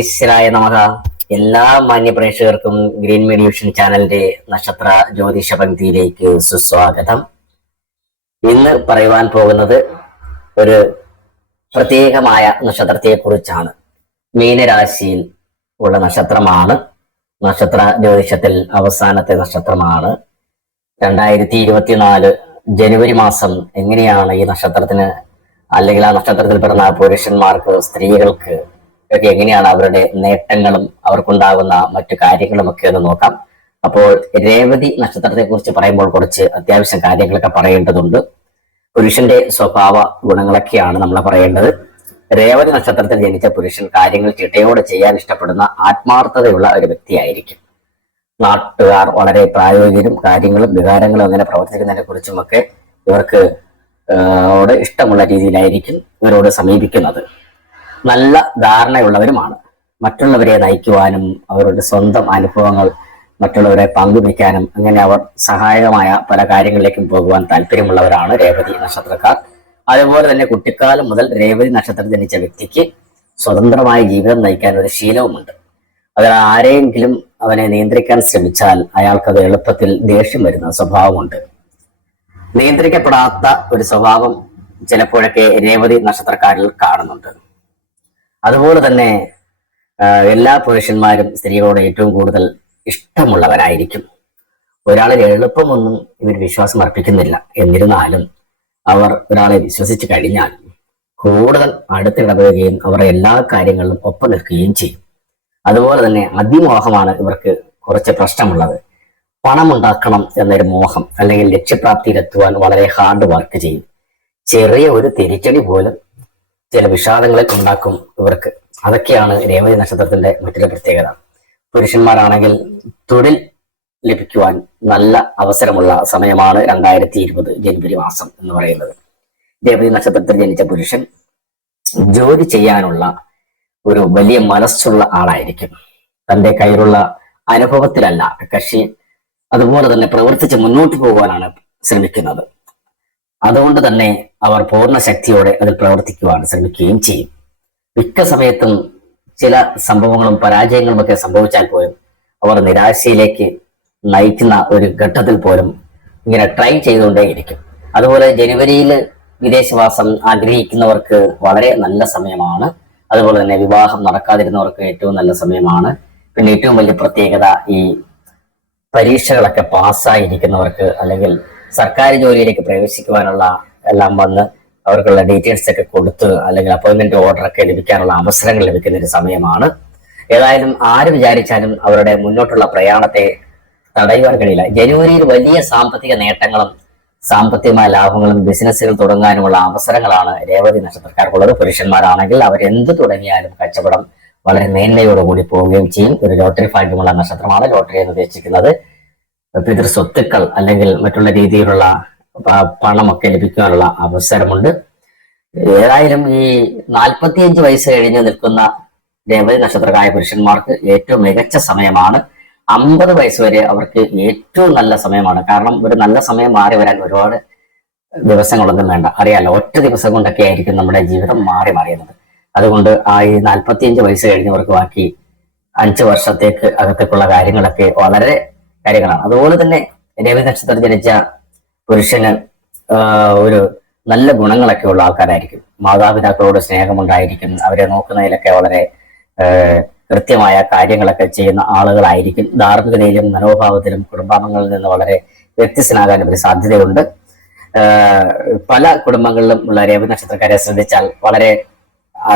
വിഘ്നേശ്വരായ നമക എല്ലാ മാന്യ പ്രേക്ഷകർക്കും ഗ്രീൻ മീഡിയൂഷൻ ചാനലിന്റെ നക്ഷത്ര ജ്യോതിഷ പങ്ക്തിയിലേക്ക് സുസ്വാഗതം. ഇന്ന് പറയുവാൻ പോകുന്നത് ഒരു പ്രത്യേകമായ നക്ഷത്രത്തെ കുറിച്ചാണ് മീനരാശിയിൽ ഉള്ള നക്ഷത്രമാണ്. നക്ഷത്ര ജ്യോതിഷത്തിൽ അവസാനത്തെ നക്ഷത്രമാണ്. രണ്ടായിരത്തി ഇരുപത്തിനാല് ജനുവരി മാസം എങ്ങനെയാണ് ഈ നക്ഷത്രത്തിന് അല്ലെങ്കിൽ ആ നക്ഷത്രത്തിൽ പിറന്ന പുരുഷന്മാർക്ക് സ്ത്രീകൾക്ക് ഒക്കെ എങ്ങനെയാണ് അവരുടെ നേട്ടങ്ങളും അവർക്കുണ്ടാകുന്ന മറ്റു കാര്യങ്ങളും ഒക്കെ ഒന്ന് നോക്കാം. അപ്പോൾ രേവതി നക്ഷത്രത്തെ കുറിച്ച് പറയുമ്പോൾ കുറച്ച് അത്യാവശ്യം കാര്യങ്ങളൊക്കെ പറയേണ്ടതുണ്ട്. പുരുഷന്റെ സ്വഭാവ ഗുണങ്ങളൊക്കെയാണ് നമ്മൾ പറയേണ്ടത്. രേവതി നക്ഷത്രത്തിൽ ജനിച്ച പുരുഷൻ കാര്യങ്ങൾ ചിട്ടയോടെ ചെയ്യാൻ ഇഷ്ടപ്പെടുന്ന ആത്മാർത്ഥതയുള്ള ഒരു വ്യക്തിയായിരിക്കും. നാട്ടുകാർ വളരെ പ്രായോഗികരും കാര്യങ്ങളും വികാരങ്ങളും അങ്ങനെ പ്രവർത്തിക്കുന്നതിനെ കുറിച്ചുമൊക്കെ ഇവർക്ക് ഇഷ്ടമുള്ള രീതിയിലായിരിക്കും ഇവരോട് സമീപിക്കുന്നത്. നല്ല ധാരണയുള്ളവരുമാണ്. മറ്റുള്ളവരെ നയിക്കുവാനും അവരുടെ സ്വന്തം അനുഭവങ്ങൾ മറ്റുള്ളവരെ പങ്കുവയ്ക്കാനും അങ്ങനെ അവർ സഹായകമായ പല കാര്യങ്ങളിലേക്കും പോകുവാൻ താല്പര്യമുള്ളവരാണ് രേവതി നക്ഷത്രക്കാർ. അതുപോലെ തന്നെ കുട്ടിക്കാലം മുതൽ രേവതി നക്ഷത്രം ജനിച്ച വ്യക്തിക്ക് സ്വതന്ത്രമായ ജീവിതം നയിക്കാൻ ഒരു ശീലവുമുണ്ട്. അതിൽ ആരെയെങ്കിലും അവനെ നിയന്ത്രിക്കാൻ ശ്രമിച്ചാൽ അയാൾക്കത് എളുപ്പത്തിൽ ദേഷ്യം വരുന്ന സ്വഭാവമുണ്ട്. നിയന്ത്രിക്കപ്പെടാത്ത ഒരു സ്വഭാവം ചിലപ്പോഴൊക്കെ രേവതി നക്ഷത്രക്കാരിൽ കാണുന്നുണ്ട്. അതുപോലെ തന്നെ എല്ലാ പുരുഷന്മാരും സ്ത്രീകളോട് ഏറ്റവും കൂടുതൽ ഇഷ്ടമുള്ളവരായിരിക്കും. ഒരാളിൽ എളുപ്പമൊന്നും ഇവർ വിശ്വാസം അർപ്പിക്കുന്നില്ല. എന്നിരുന്നാലും അവർ ഒരാളെ വിശ്വസിച്ച് കഴിഞ്ഞാൽ കൂടുതൽ അടുത്തിടപെടുകയും അവർ എല്ലാ കാര്യങ്ങളിലും ഒപ്പം നിൽക്കുകയും ചെയ്യും. അതുപോലെ തന്നെ അതിമോഹമാണ് ഇവർക്ക് കുറച്ച് പ്രശ്നമുള്ളത്. പണമുണ്ടാക്കണം എന്നൊരു മോഹം അല്ലെങ്കിൽ ലക്ഷ്യപ്രാപ്തിയിലെത്തുവാൻ വളരെ ഹാർഡ് വർക്ക് ചെയ്യും. ചെറിയ ഒരു തിരിച്ചടി പോലും ചില വിഷാദങ്ങളെ ഉണ്ടാക്കും ഇവർക്ക്. അതൊക്കെയാണ് രേവതി നക്ഷത്രത്തിന്റെ മറ്റൊരു പ്രത്യേകത. പുരുഷന്മാരാണെങ്കിൽ തൊഴിൽ ലഭിക്കുവാൻ നല്ല അവസരമുള്ള സമയമാണ് രണ്ടായിരത്തി ഇരുപത് ജനുവരി മാസം എന്ന് പറയുന്നത്. രേവതി നക്ഷത്രത്തിൽ ജനിച്ച പുരുഷൻ ജോലി ചെയ്യാനുള്ള ഒരു വലിയ മനസ്സുള്ള ആളായിരിക്കും. തന്റെ കയ്യിലുള്ള അനുഭവത്തിലല്ല കക്ഷി അതുപോലെ തന്നെ പ്രവർത്തിച്ച് മുന്നോട്ട് പോകുവാനാണ് ശ്രമിക്കുന്നത്. അതുകൊണ്ട് തന്നെ അവർ പൂർണ ശക്തിയോടെ അതിൽ പ്രവർത്തിക്കുവാൻ ശ്രമിക്കുകയും ചെയ്യും. മിക്ക സമയത്തും ചില സംഭവങ്ങളും പരാജയങ്ങളും ഒക്കെ സംഭവിച്ചാൽ പോലും അവർ നിരാശയിലേക്ക് നയിക്കുന്ന ഒരു ഘട്ടത്തിൽ പോലും ഇങ്ങനെ ട്രൈ ചെയ്തുകൊണ്ടേയിരിക്കും. അതുപോലെ ജനുവരിയിൽ വിദേശവാസം ആഗ്രഹിക്കുന്നവർക്ക് വളരെ നല്ല സമയമാണ്. അതുപോലെ തന്നെ വിവാഹം നടക്കാതിരുന്നവർക്ക് ഏറ്റവും നല്ല സമയമാണ്. പിന്നെ ഏറ്റവും വലിയ പ്രത്യേകത ഈ പരീക്ഷകളൊക്കെ പാസ്സായിരിക്കുന്നവർക്ക് അല്ലെങ്കിൽ സർക്കാർ ജോലിയിലേക്ക് പ്രവേശിക്കുവാനുള്ള എല്ലാം വന്ന് അവർക്കുള്ള ഡീറ്റെയിൽസ് ഒക്കെ കൊടുത്ത് അല്ലെങ്കിൽ അപ്പോയിന്റ്മെന്റ് ഓർഡർ ഒക്കെ ലഭിക്കാനുള്ള അവസരങ്ങൾ ലഭിക്കുന്ന ഒരു സമയമാണ്. ഏതായാലും ആര് വിചാരിച്ചാലും അവരുടെ മുന്നോട്ടുള്ള പ്രയാണത്തെ തടയുവാൻ കഴിയില്ല. ജനുവരിയിൽ വലിയ സാമ്പത്തിക നേട്ടങ്ങളും സാമ്പത്തികമായ ലാഭങ്ങളും ബിസിനസ്സുകൾ തുടങ്ങാനുമുള്ള അവസരങ്ങളാണ് രേവതി നക്ഷത്രക്കാർക്കുള്ളത്. പുരുഷന്മാരാണെങ്കിൽ അവരെന്ത് തുടങ്ങിയാലും കച്ചവടം വളരെ മേന്മയോടുകൂടി പോവുകയും ചെയ്യും. ഒരു ലോട്ടറി ഭാഗ്യമുള്ള നക്ഷത്രമാണ് ലോട്ടറി എന്ന് ഉദ്ദേശിക്കുന്നത്. പിതൃ സ്വത്തുക്കൾ അല്ലെങ്കിൽ മറ്റുള്ള രീതിയിലുള്ള പണമൊക്കെ ലഭിക്കാനുള്ള അവസരമുണ്ട്. ഏതായാലും ഈ നാൽപ്പത്തിയഞ്ച് വയസ്സ് കഴിഞ്ഞ് നിൽക്കുന്ന രേവതി നക്ഷത്രക്കായ പുരുഷന്മാർക്ക് ഏറ്റവും മികച്ച സമയമാണ്. അമ്പത് വയസ്സ് വരെ അവർക്ക് ഏറ്റവും നല്ല സമയമാണ്. കാരണം ഒരു നല്ല സമയം മാറി വരാൻ ഒരുപാട് ദിവസങ്ങളൊന്നും വേണ്ട. അറിയാലോ ഒറ്റ ദിവസം കൊണ്ടൊക്കെ ആയിരിക്കും നമ്മുടെ ജീവിതം മാറി മറിയുന്നത് അതുകൊണ്ട് ആ ഈ നാൽപ്പത്തിയഞ്ച് വയസ്സ് കഴിഞ്ഞവർക്ക് ബാക്കി അഞ്ച് വർഷത്തേക്ക് അകത്തേക്കുള്ള കാര്യങ്ങളൊക്കെ വളരെ കാര്യങ്ങളാണ്. അതുപോലെ തന്നെ രവി നക്ഷത്രത്തിൽ ജനിച്ച പുരുഷന് ഒരു നല്ല ഗുണങ്ങളൊക്കെ ഉള്ള ആൾക്കാരായിരിക്കും. മാതാപിതാക്കളോട് സ്നേഹമുണ്ടായിരിക്കും. അവരെ നോക്കുന്നതിലൊക്കെ വളരെ കൃത്യമായ കാര്യങ്ങളൊക്കെ ചെയ്യുന്ന ആളുകളായിരിക്കും. ധാർമ്മികതയിലും മനോഭാവത്തിലും കുടുംബാംഗങ്ങളിൽ നിന്ന് വളരെ വ്യത്യസ്തനാകാൻ ഒരു സാധ്യതയുണ്ട്. പല കുടുംബങ്ങളിലും ഉള്ള രവി നക്ഷത്രക്കാരെ ശ്രദ്ധിച്ചാൽ വളരെ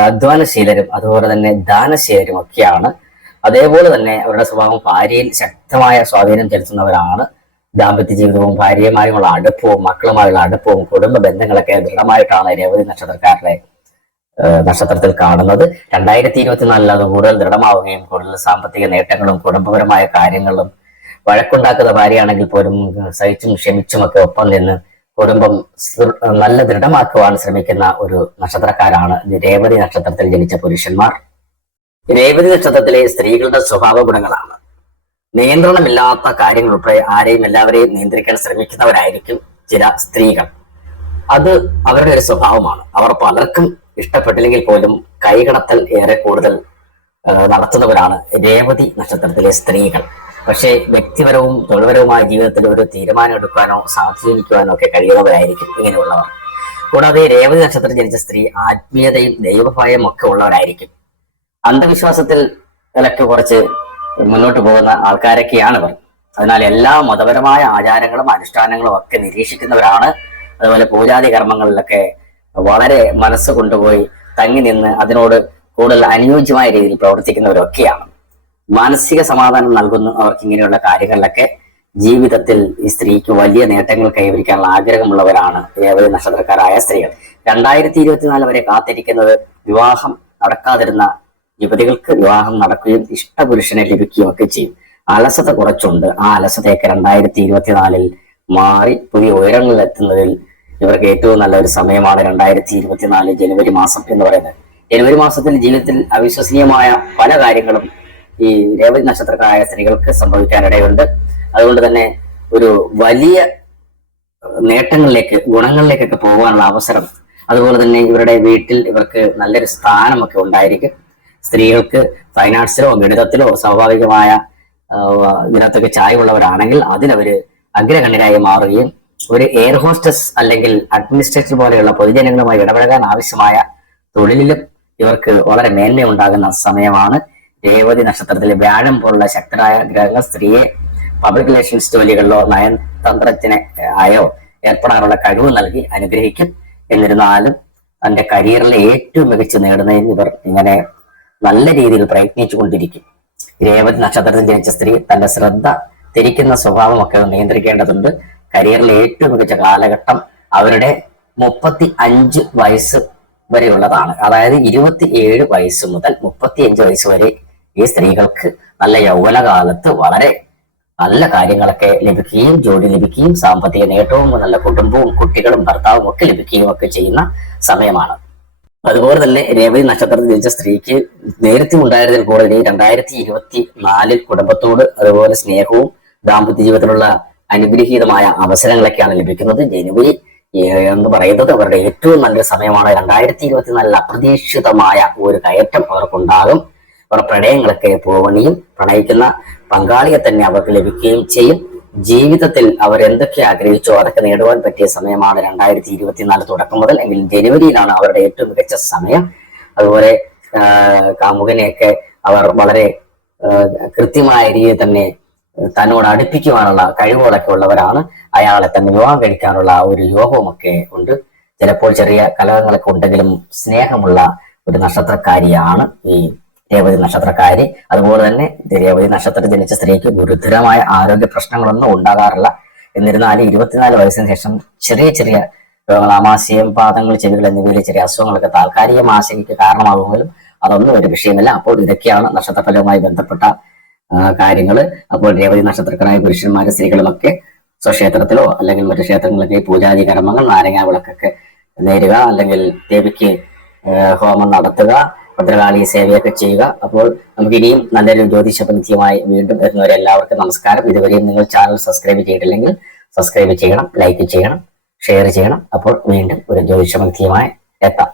അധ്വാനശീലരും അതുപോലെ തന്നെ ദാനശീലരും ഒക്കെയാണ് അതേപോലെ തന്നെ അവരുടെ സ്വഭാവം ഭാര്യയിൽ ശക്തമായ സ്വാധീനം ചെലുത്തുന്നവരാണ്. ദാമ്പത്യ ജീവിതവും ഭാര്യയുമായുള്ള അടുപ്പവും മക്കളുമായുള്ള അടുപ്പവും കുടുംബ ബന്ധങ്ങളൊക്കെ ദൃഢമായിട്ടാണ് രേവതി നക്ഷത്രക്കാരുടെ നക്ഷത്രത്തിൽ കാണുന്നത്. രണ്ടായിരത്തി ഇരുപത്തിനാലിൽ അത് കൂടുതൽ ദൃഢമാവുകയും കൂടുതൽ സാമ്പത്തിക നേട്ടങ്ങളും കുടുംബപരമായ കാര്യങ്ങളും വഴക്കുണ്ടാക്കുന്ന ഭാര്യയാണെങ്കിൽ പോലും സഹിച്ചും ക്ഷമിച്ചും ഒക്കെ ഒപ്പം നിന്ന് കുടുംബം നല്ല ദൃഢമാക്കുവാൻ ശ്രമിക്കുന്ന ഒരു നക്ഷത്രക്കാരാണ് രേവതി നക്ഷത്രത്തിൽ ജനിച്ച പുരുഷന്മാർ. രേവതി നക്ഷത്രത്തിലെ സ്ത്രീകളുടെ സ്വഭാവ ഗുണങ്ങളാണ്. നിയന്ത്രണമില്ലാത്ത കാര്യങ്ങൾ ഉൾപ്പെടെ ആരെയും എല്ലാവരെയും നിയന്ത്രിക്കാൻ ശ്രമിക്കുന്നവരായിരിക്കും ചില സ്ത്രീകൾ. അത് അവരുടെ ഒരു സ്വഭാവമാണ്. അവർ പലർക്കും ഇഷ്ടപ്പെട്ടില്ലെങ്കിൽ പോലും കൈകടത്തൽ ഏറെ കൂടുതൽ നടത്തുന്നവരാണ് രേവതി നക്ഷത്രത്തിലെ സ്ത്രീകൾ. പക്ഷേ വ്യക്തിപരവും തൊഴിൽപരവുമായ ജീവിതത്തിൽ ഒരു തീരുമാനം എടുക്കാനോ സ്വാധീനിക്കുവാനോ ഒക്കെ കഴിയുന്നവരായിരിക്കും ഇങ്ങനെയുള്ളവർ. കൂടാതെ രേവതി നക്ഷത്രം ജനിച്ച സ്ത്രീ ആത്മീയതയും ദൈവഭയമൊക്കെ ഒക്കെ ഉള്ളവരായിരിക്കും. അന്ധവിശ്വാസത്തിൽ ഇലക്ക് കുറച്ച് മുന്നോട്ട് പോകുന്ന ആൾക്കാരൊക്കെയാണ് ഇവർ. അതിനാൽ എല്ലാ മതപരമായ ആചാരങ്ങളും അനുഷ്ഠാനങ്ങളും ഒക്കെ നിരീക്ഷിക്കുന്നവരാണ്. അതുപോലെ പൂജാതി കർമ്മങ്ങളിലൊക്കെ വളരെ മനസ്സ് കൊണ്ടുപോയി തങ്ങി നിന്ന് അതിനോട് കൂടുതൽ അനുയോജ്യമായ രീതിയിൽ പ്രവർത്തിക്കുന്നവരൊക്കെയാണ്. മാനസിക സമാധാനം നൽകുന്ന അവർക്ക് ഇങ്ങനെയുള്ള കാര്യങ്ങളിലൊക്കെ ജീവിതത്തിൽ ഈ സ്ത്രീക്ക് വലിയ നേട്ടങ്ങൾ കൈവരിക്കാനുള്ള ആഗ്രഹമുള്ളവരാണ് രേവതി നക്ഷത്രക്കാരായ സ്ത്രീകൾ. രണ്ടായിരത്തി ഇരുപത്തിനാല് വരെ കാത്തിരിക്കുന്നത് വിവാഹം നടക്കാതിരുന്ന യുവതികൾക്ക് വിവാഹം നടക്കുകയും ഇഷ്ടപുരുഷനെ ലഭിക്കുകയും ഒക്കെ ചെയ്യും. അലസത കുറച്ചുണ്ട്. ആ അലസതയൊക്കെ രണ്ടായിരത്തി ഇരുപത്തിനാലിൽ മാറി പുതിയ ഉയരങ്ങളിൽ എത്തുന്നതിൽ ഇവർക്ക് ഏറ്റവും നല്ല ഒരു സമയമാണ് രണ്ടായിരത്തി ഇരുപത്തിനാല് ജനുവരി മാസം എന്ന് പറയുന്നത്. ജനുവരി മാസത്തിൽ ജീവിതത്തിൽ അവിശ്വസനീയമായ പല കാര്യങ്ങളും ഈ രേവതി നക്ഷത്രക്കാരായ സ്ത്രീകൾക്ക് സംഭവിക്കാനിടയുണ്ട്. അതുകൊണ്ട് തന്നെ ഒരു വലിയ നേട്ടങ്ങളിലേക്ക് ഗുണങ്ങളിലേക്കൊക്കെ പോകാനുള്ള അവസരം. അതുപോലെ തന്നെ ഇവരുടെ വീട്ടിൽ ഇവർക്ക് നല്ലൊരു സ്ഥാനമൊക്കെ ഉണ്ടായിരിക്കും. സ്ത്രീകൾക്ക് ഫൈൻ ആർട്സിലോ ഗണിതത്തിലോ സ്വാഭാവികമായ ഇതിനകത്തൊക്കെ ചായവുള്ളവരാണെങ്കിൽ അതിലവര് അഗ്രഗണ്യരായി മാറുകയും ഒരു എയർ ഹോസ്റ്റസ് അല്ലെങ്കിൽ അഡ്മിനിസ്ട്രേറ്റർ പോലെയുള്ള പൊതുജനങ്ങളുമായി ഇടപഴകാൻ ആവശ്യമായ തൊഴിലിലും ഇവർക്ക് വളരെ മേന്മയുണ്ടാകുന്ന സമയമാണ്. രേവതി നക്ഷത്രത്തിലെ വ്യാഴം പോലുള്ള ശക്തരായ ഗ്രഹങ്ങൾ സ്ത്രീയെ പബ്ലിക് റിലേഷൻസ് ജോലികളിലോ നയതന്ത്രത്തിന് ആയോ ഏർപ്പെടാനുള്ള കഴിവ് നൽകി അനുഗ്രഹിക്കും. എന്നിരുന്നാലും തന്റെ കരിയറിലെ ഏറ്റവും മികച്ച നേടുന്നതിന് ഇവർ ഇങ്ങനെ നല്ല രീതിയിൽ പ്രയത്നിച്ചു കൊണ്ടിരിക്കും രേവതി നക്ഷത്രത്തിൽ ജനിച്ച സ്ത്രീ തന്റെ ശ്രദ്ധ തിരിക്കുന്ന സ്വഭാവമൊക്കെ നിയന്ത്രിക്കേണ്ടതുണ്ട്. കരിയറിൽ ഏറ്റവും മികച്ച കാലഘട്ടം അവരുടെ മുപ്പത്തി അഞ്ച് വയസ്സ് വരെയുള്ളതാണ്. അതായത് ഇരുപത്തി ഏഴ് വയസ്സ് മുതൽ മുപ്പത്തി അഞ്ച് വയസ്സ് വരെ ഈ സ്ത്രീകൾക്ക് നല്ല യൗവന കാലത്ത് വളരെ നല്ല കാര്യങ്ങളൊക്കെ ലഭിക്കുകയും ജോലി ലഭിക്കുകയും സാമ്പത്തിക നേട്ടവും നല്ല കുടുംബവും കുട്ടികളും ഭർത്താവും ഒക്കെ ലഭിക്കുകയും ഒക്കെ ചെയ്യുന്ന സമയമാണ്. അതുപോലെ തന്നെ രേവതി നക്ഷത്രത്തിൽ ജനിച്ച സ്ത്രീക്ക് നേരത്തെ ഉണ്ടായിരുന്ന കൂടുതൽ രണ്ടായിരത്തി ഇരുപത്തി നാലിൽ കുടുംബത്തോട് അതുപോലെ സ്നേഹവും ദാമ്പത്യ ജീവിതത്തിലുള്ള അനുഗ്രഹീതമായ അവസരങ്ങളൊക്കെയാണ് ലഭിക്കുന്നത്. ജനുവരി എന്ന് പറയുന്നത് അവരുടെ ഏറ്റവും നല്ലൊരു സമയമാണ്. രണ്ടായിരത്തി ഇരുപത്തിനാലിൽ അപ്രതീക്ഷിതമായ ഒരു കയറ്റം അവർക്കുണ്ടാകും. അവർ പ്രണയങ്ങളൊക്കെ പോവണിയും പ്രണയിക്കുന്ന പങ്കാളിയെ തന്നെ അവർക്ക് ലഭിക്കുകയും ചെയ്യും. ജീവിതത്തിൽ അവർ എന്തൊക്കെ ആഗ്രഹിച്ചോ അതൊക്കെ നേടുവാൻ പറ്റിയ സമയമാണ് രണ്ടായിരത്തി ഇരുപത്തിനാല് തുടക്കം മുതൽ. എങ്കിൽ ജനുവരിയിലാണ് അവരുടെ ഏറ്റവും മികച്ച സമയം. അതുപോലെ കാമുകനെയൊക്കെ അവർ വളരെ കൃത്യമായ രീതിയിൽ തന്നെ തന്നോട് അടുപ്പിക്കുവാനുള്ള കഴിവുകളൊക്കെ ഉള്ളവരാണ്. അയാളെ തന്നെ വിവാഹം കഴിക്കാനുള്ള ഒരു യോഗവുമൊക്കെ ഉണ്ട്. ചിലപ്പോൾ ചെറിയ കലഹങ്ങളൊക്കെ ഉണ്ടെങ്കിലും സ്നേഹമുള്ള ഒരു നക്ഷത്രക്കാരിയാണ് ഈ രേവതി നക്ഷത്രക്കാരി അതുപോലെ തന്നെ രേവതി നക്ഷത്രത്തിൽ ജനിച്ച സ്ത്രീക്ക് ഗുരുതരമായ ആരോഗ്യ പ്രശ്നങ്ങളൊന്നും ഉണ്ടാകാറില്ല. എന്നിരുന്നാലും ഇരുപത്തിനാല് വയസ്സിന് ശേഷം ചെറിയ ചെറിയ രോഗങ്ങൾ ആമാശയം പാദങ്ങൾ ചെവികൾ എന്നിവയിലെ ചെറിയ അസുഖങ്ങളൊക്കെ താൽക്കാലിക ആശങ്കയ്ക്ക് കാരണമാകുമെങ്കിലും അതൊന്നും ഒരു വിഷയമല്ല. അപ്പോൾ ഇതൊക്കെയാണ് നക്ഷത്രഫലവുമായി ബന്ധപ്പെട്ട കാര്യങ്ങൾ അപ്പോൾ രേവതി നക്ഷത്രക്കാരായ പുരുഷന്മാരും സ്ത്രീകളുമൊക്കെ സ്വക്ഷേത്രത്തിലോ അല്ലെങ്കിൽ മറ്റു ക്ഷേത്രങ്ങളിലൊക്കെ പൂജാതി കർമ്മങ്ങൾ നാരങ്ങാ വിളക്കൊക്കെ നേരുക. അല്ലെങ്കിൽ ദേവിക്ക് ഹോമം നടത്തുക. ഭദ്രകാളി സേവയൊക്കെ ചെയ്യുക. അപ്പോൾ നമുക്ക് ഇനിയും നല്ലൊരു ജ്യോതിഷ പ്രതിയുമായി വീണ്ടും വരുന്നവരെല്ലാവർക്കും നമസ്കാരം. ഇതുവരെയും നിങ്ങൾ ചാനൽ സബ്സ്ക്രൈബ് ചെയ്തിട്ടില്ലെങ്കിൽ സബ്സ്ക്രൈബ് ചെയ്യണം ലൈക്ക് ചെയ്യണം ഷെയർ ചെയ്യണം. അപ്പോൾ വീണ്ടും ഒരു ജ്യോതിഷ പ്രതിയുമായി എത്താം.